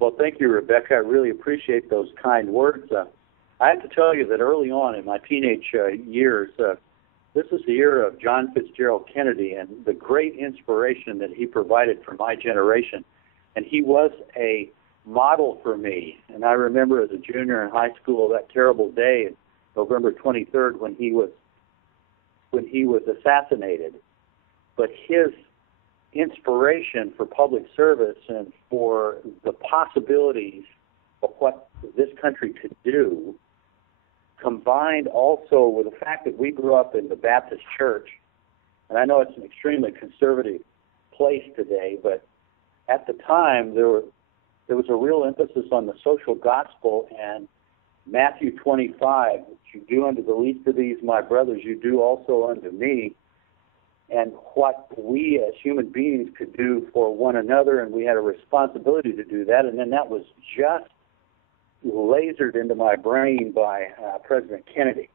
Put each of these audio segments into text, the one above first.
Well, thank you, Rebecca. I really appreciate those kind words. I have to tell you that early on in my teenage years, this was the era of John Fitzgerald Kennedy and the great inspiration that he provided for my generation. And he was a model for me. And I remember as a junior in high school that terrible day, November 23rd, when he was assassinated. But his inspiration for public service and for the possibilities of what this country could do, combined also with the fact that we grew up in the Baptist church, and I know it's an extremely conservative place today, but at the time there was a real emphasis on the social gospel, and Matthew 25, which you do unto the least of these, my brothers, you do also unto me, and what we as human beings could do for one another, and we had a responsibility to do that, and then that was just lasered into my brain by President Kennedy.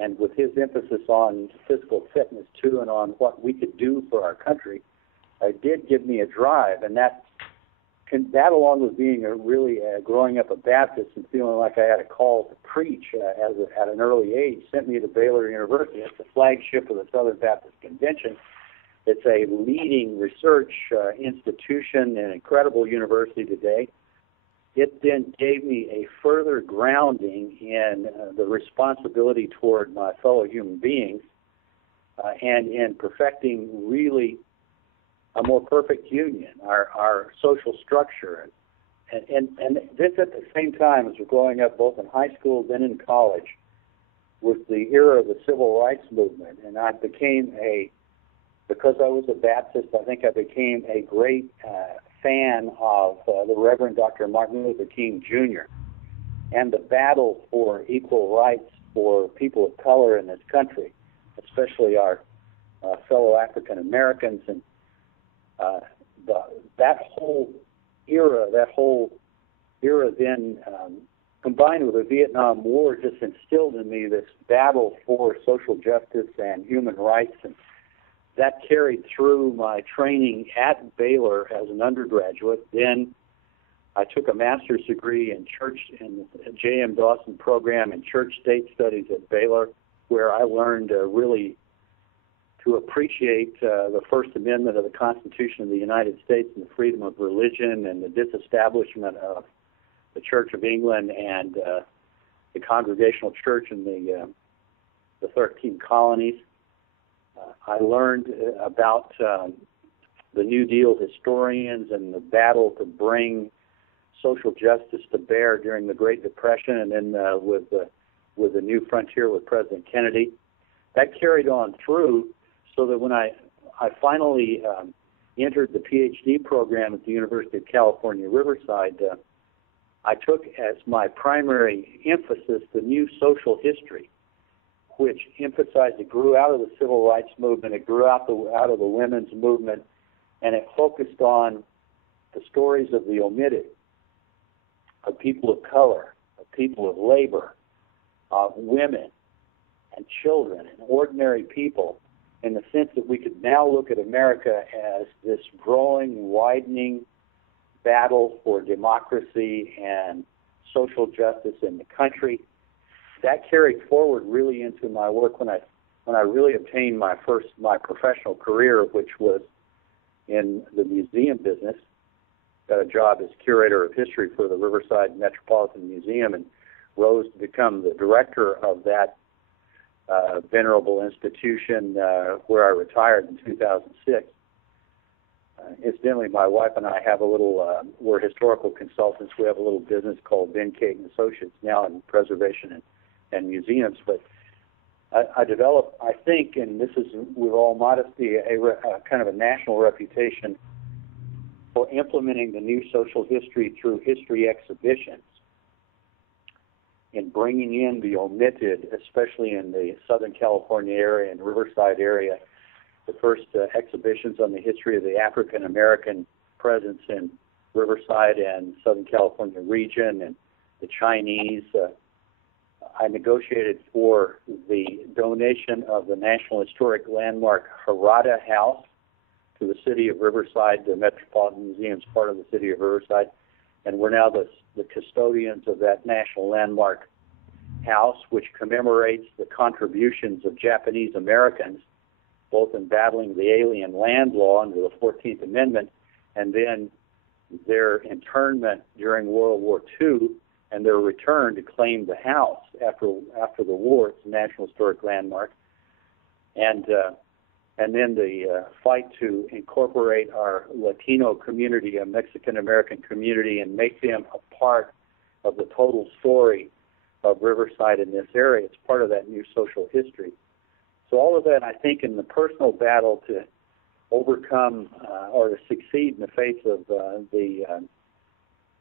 And with his emphasis on physical fitness, too, and on what we could do for our country, it did give me a drive. And that along with being growing up a Baptist and feeling like I had a call to preach at an early age, sent me to Baylor University. It's the flagship of the Southern Baptist Convention. It's a leading research institution, an incredible university today. It then gave me a further grounding in the responsibility toward my fellow human beings and in perfecting really a more perfect union, our social structure. And this at the same time as we're growing up both in high school then in college was the era of the civil rights movement. And I became because I was a Baptist, I think I became a great fan of the Reverend Dr. Martin Luther King Jr. and the battle for equal rights for people of color in this country, especially our fellow African Americans. And that whole era then combined with the Vietnam War just instilled in me this battle for social justice and human rights, and that carried through my training at Baylor as an undergraduate. Then I took a master's degree in the J.M. Dawson program in church state studies at Baylor, where I learned really to appreciate the First Amendment of the Constitution of the United States and the freedom of religion and the disestablishment of the Church of England and the Congregational Church in the 13 colonies. I learned about the New Deal historians and the battle to bring social justice to bear during the Great Depression, and then with the New Frontier with President Kennedy. That carried on through, so that when I finally entered the PhD program at the University of California, Riverside, I took as my primary emphasis the new social history, which emphasized it grew out of the civil rights movement, it grew out of the women's movement, and it focused on the stories of the omitted, of people of color, of people of labor, of women and children and ordinary people, in the sense that we could now look at America as this growing, widening battle for democracy and social justice in the country. That carried forward really into my work when I really obtained my professional career, which was in the museum business. Got a job as curator of history for the Riverside Metropolitan Museum and rose to become the director of that venerable institution where I retired in 2006. Incidentally, my wife and I have we're historical consultants. We have a little business called Ben Cate and Associates now in preservation and museums. But I developed, I think, and this is with all modesty, a kind of a national reputation for implementing the new social history through history exhibitions, in bringing in the omitted, especially in the Southern California area and Riverside area, the first exhibitions on the history of the African American presence in Riverside and Southern California region, and the Chinese. I negotiated for the donation of the National Historic Landmark Harada House to the city of Riverside. The Metropolitan Museum is part of the city of Riverside. and we're now the custodians of that national landmark house, which commemorates the contributions of Japanese Americans, both in battling the alien land law under the 14th Amendment, and then their internment during World War II, and their return to claim the house after the war. It's a National Historic Landmark, and then the fight to incorporate our Latino community, a Mexican American community, and make them a part of the total story of Riverside in this area. It's part of that new social history. So all of that, I think, in the personal battle to overcome or to succeed in the face of the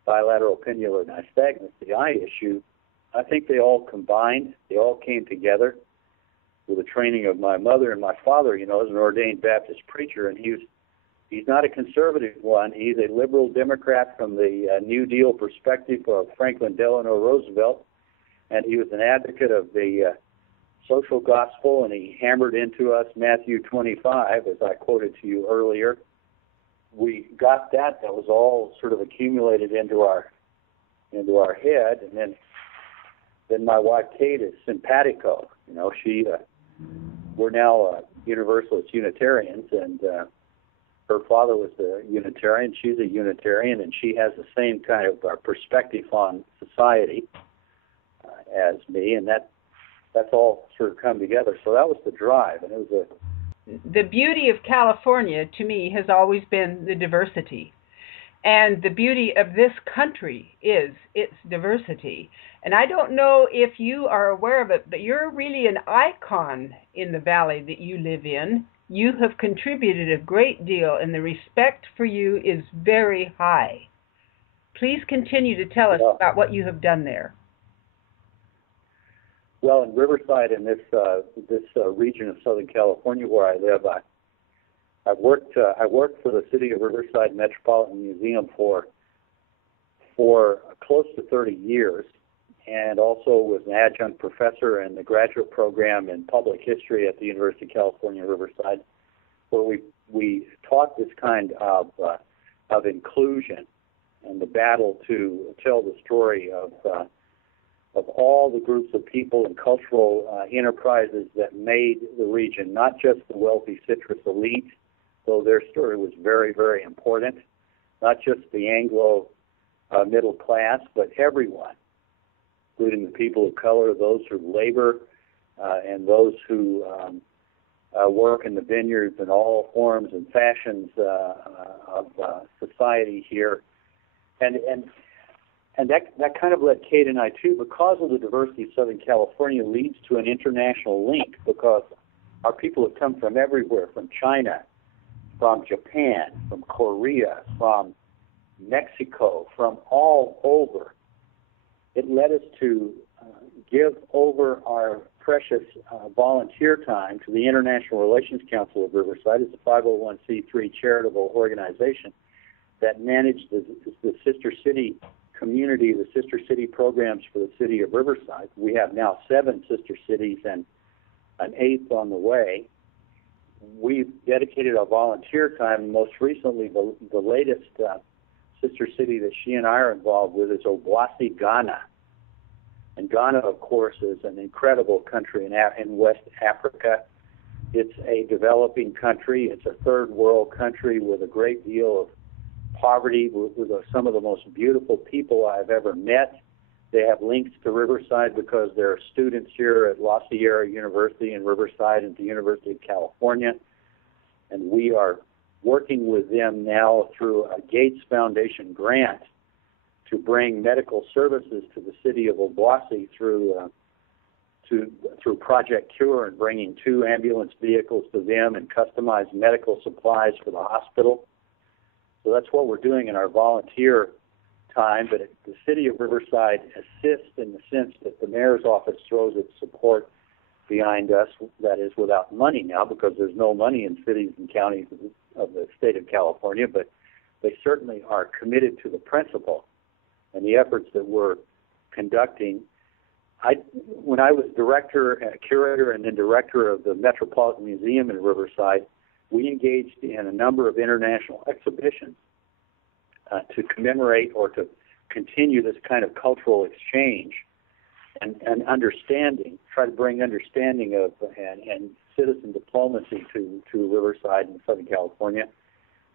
bilateral pinnular nystagmus, the eye issue, I think they all combined. They all came together with the training of my mother and my father, as an ordained Baptist preacher, and he's not a conservative one. He's a liberal Democrat from the New Deal perspective of Franklin Delano Roosevelt, and he was an advocate of the social gospel, and he hammered into us Matthew 25, as I quoted to you earlier. We got that. That was all sort of accumulated into our head, and then my wife Kate is simpatico. We're now Universalist Unitarians, and her father was a Unitarian. She's a Unitarian, and she has the same kind of perspective on society as me, and that's all sort of come together. So that was the drive, and it was the beauty of California, to me, has always been the diversity. And the beauty of this country is its diversity. And I don't know if you are aware of it, but you're really an icon in the valley that you live in. You have contributed a great deal, and the respect for you is very high. Please continue to tell us about what you have done there. Well, in Riverside, in this region of Southern California where I live, I worked for the City of Riverside Metropolitan Museum for close to 30 years, and also was an adjunct professor in the graduate program in public history at the University of California, Riverside, where we taught this kind of inclusion and the battle to tell the story of all the groups of people and cultural enterprises that made the region, not just the wealthy citrus elite, though their story was very, very important, not just the Anglo middle class, but everyone, including the people of color, those who labor, and those who work in the vineyards and all forms and fashions of society here. And that kind of led Kate and I, too, because of the diversity of Southern California, leads to an international link, because our people have come from everywhere, from China, from Japan, from Korea, from Mexico, from all over. It led us to give over our precious volunteer time to the International Relations Council of Riverside. It's a 501c3 charitable organization that managed the sister city community, the sister city programs for the city of Riverside. We have now 7 sister cities and an 8th on the way. We've dedicated our volunteer time. Most recently, the latest sister city that she and I are involved with is Obuasi, Ghana. And Ghana, of course, is an incredible country in West Africa. It's a developing country. It's a third world country with a great deal of poverty, with some of the most beautiful people I've ever met. They have links to Riverside because there are students here at La Sierra University in Riverside and the University of California. And we are working with them now through a Gates Foundation grant to bring medical services to the city of Obuasi through Project Cure, and bringing 2 ambulance vehicles to them and customized medical supplies for the hospital. So that's what we're doing in our volunteer time. But the city of Riverside assists in the sense that the mayor's office throws its support behind us, that is without money now, because there's no money in cities and counties of the state of California, but they certainly are committed to the principle and the efforts that we're conducting. When I was curator, and then director of the Metropolitan Museum in Riverside, we engaged in a number of international exhibitions to commemorate or to continue this kind of cultural exchange and understanding, try to bring understanding of and citizen diplomacy to Riverside in Southern California.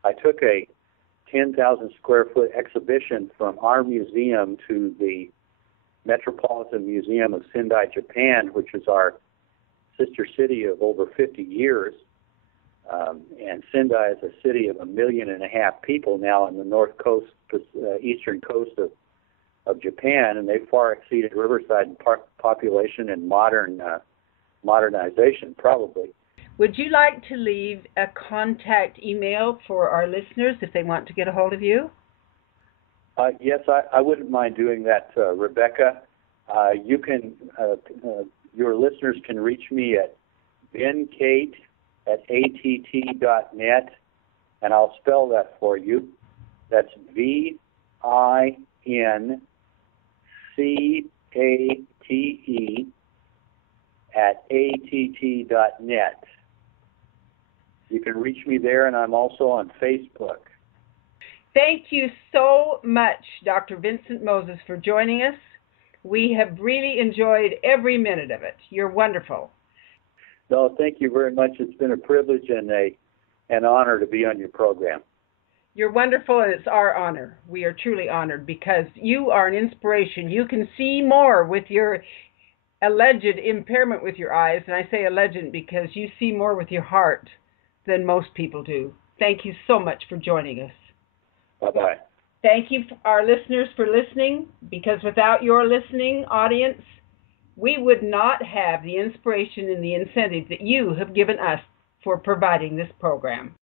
I took a 10,000 square foot exhibition from our museum to the Metropolitan Museum of Sendai, Japan, which is our sister city of over 50 years. And Sendai is a city of 1.5 million people now on the north coast, eastern coast of Japan, and they far exceeded Riverside in population and modernization, probably. Would you like to leave a contact email for our listeners if they want to get a hold of you? Yes, I wouldn't mind doing that, Rebecca. You can, your listeners can reach me at vincate@att.net, and I'll spell that for you. That's vincate@att.net. You can reach me there, and I'm also on Facebook. Thank you so much, Dr. Vincent Moses, for joining us. We have really enjoyed every minute of it. You're wonderful. No, thank you very much. It's been a privilege and an honor to be on your program. You're wonderful, and it's our honor. We are truly honored because you are an inspiration. You can see more with your alleged impairment with your eyes, and I say alleged because you see more with your heart than most people do. Thank you so much for joining us. Bye-bye. Thank you, our listeners, for listening, because without your listening audience, we would not have the inspiration and the incentive that you have given us for providing this program.